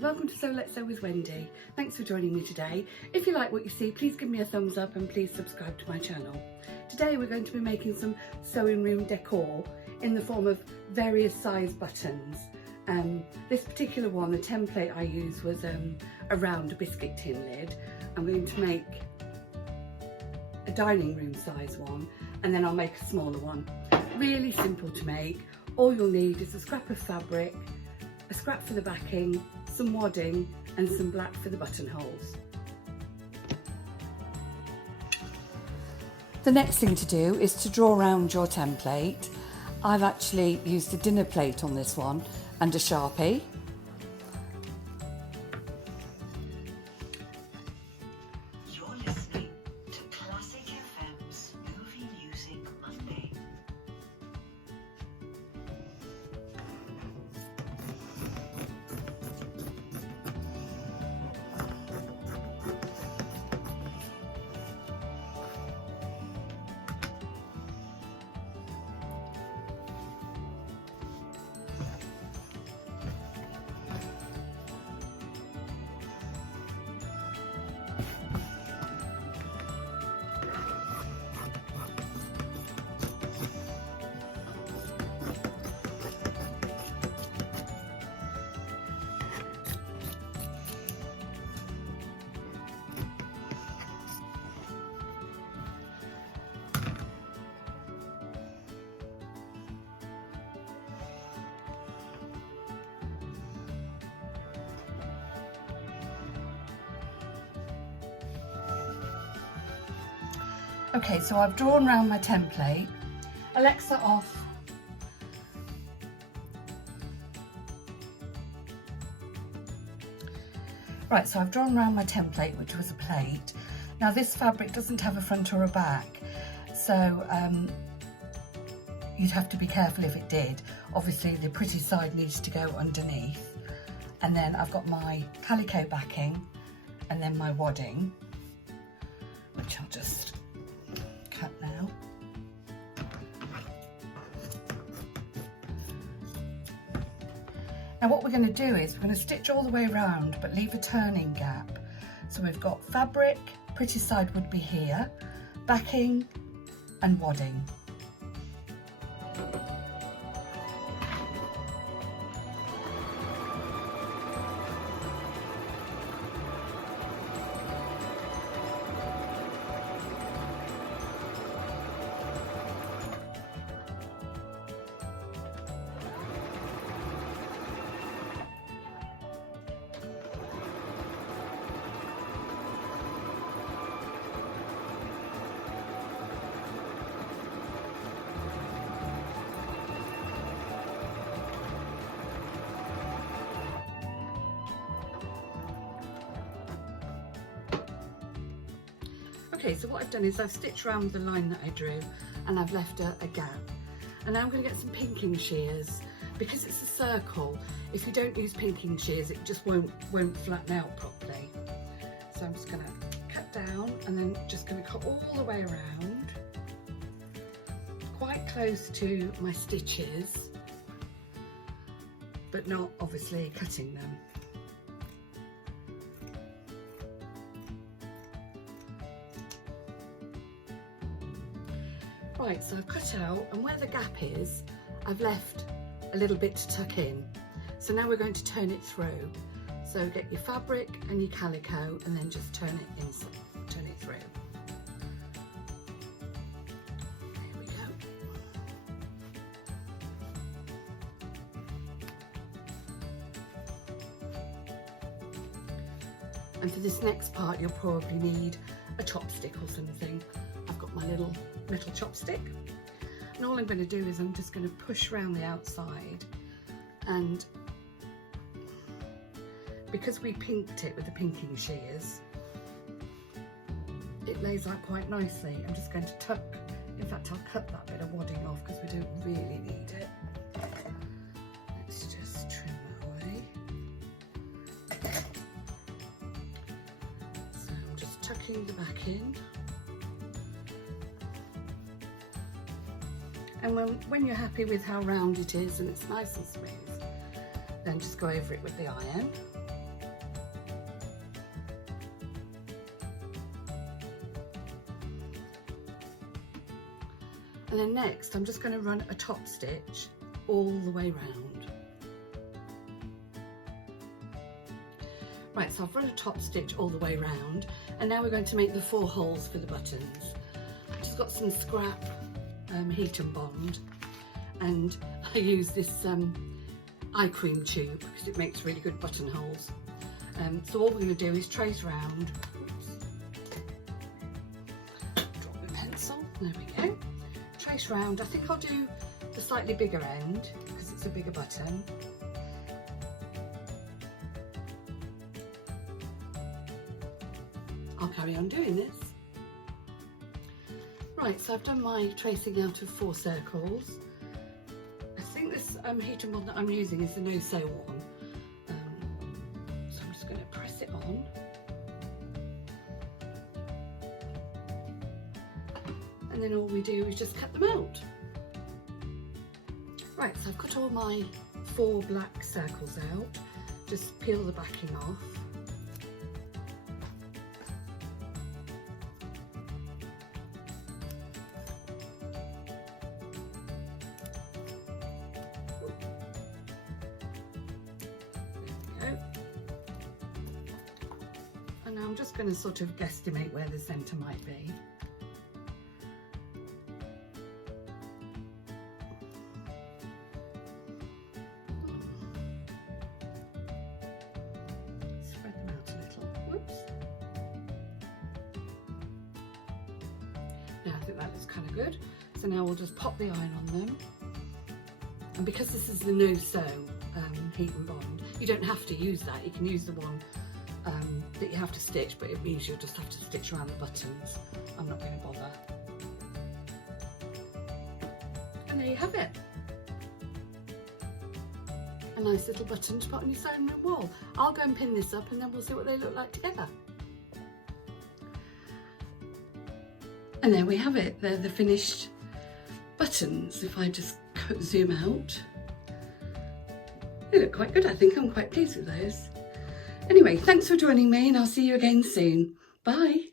welcome to Sew Let's Sew with Wendy. Thanks for joining me today. If you like what you see, please give me a thumbs up and please subscribe to my channel. Today we're going to be making some sewing room decor in the form of various size buttons. This particular one, the template I used was a round biscuit tin lid. I'm going to make a dining room size one and then I'll make a smaller one. Really simple to make. All you'll need is a scrap of fabric, a scrap for the backing, some wadding and some black for the buttonholes. The next thing to do is to draw around your template. I've actually used a dinner plate on this one and a Sharpie. You're listening to Classic FM's Movie Music Monday. Okay, so I've drawn around my template. Alexa off. Right, so I've drawn around my template, which was a plate. Now this fabric doesn't have a front or a back, so you'd have to be careful if it did. Obviously the pretty side needs to go underneath. And then I've got my calico backing and then my wadding, which I'll just cut now. Now what we're going to do is we're going to stitch all the way around but leave a turning gap. So we've got fabric, pretty side would be here, backing and wadding. Okay, so what I've done is I've stitched around the line that I drew and I've left a gap. And now I'm going to get some pinking shears. Because it's a circle, if you don't use pinking shears, it just won't flatten out properly. So I'm just going to cut down and then just going to cut all the way around, quite close to my stitches, but not obviously cutting them. Right, so I've cut out, and where the gap is, I've left a little bit to tuck in. So now we're going to turn it through. So get your fabric and your calico and then just turn it inside, turn it through. There we go. And for this next part, you'll probably need a chopstick or something. I've got my little metal chopstick, and all I'm going to do is I'm just going to push around the outside, and because we pinked it with the pinking shears, it lays out quite nicely. I'm just going to tuck, in fact I'll cut that bit of wadding off because we don't really need it. Let's just trim that away. So I'm just tucking the back in. And when you're happy with how round it is and it's nice and smooth, then just go over it with the iron. And then next I'm just going to run a top stitch all the way round. Right, so I've run a top stitch all the way round, and now we're going to make the 4 holes for the buttons. I've just got some scrap heat and bond, and I use this eye cream tube because it makes really good buttonholes. So all we're going to do is trace round. Drop my pencil, there we go. Trace round. I think I'll do the slightly bigger end because it's a bigger button. I'll carry on doing this. Right, so I've done my tracing out of 4 circles. I think this heat and bond that I'm using is the no sew one. So I'm just going to press it on. And then all we do is just cut them out. Right, so I've cut all my 4 black circles out. Just peel the backing off. And now I'm just going to sort of guesstimate where the centre might be. Spread them out a little. Whoops. Now I think that looks kind of good. So now we'll just pop the iron on them. And because this is the no sew heat and bond, you don't have to use that. You can use the one that you have to stitch, but it means you'll just have to stitch around the buttons. I'm not going to bother. And there you have it. A nice little button to put on your sewing room wall. I'll go and pin this up and then we'll see what they look like together. And there we have it. They're the finished buttons. If I just zoom out, they look quite good. I think I'm quite pleased with those. Anyway, thanks for joining me, and I'll see you again soon. Bye.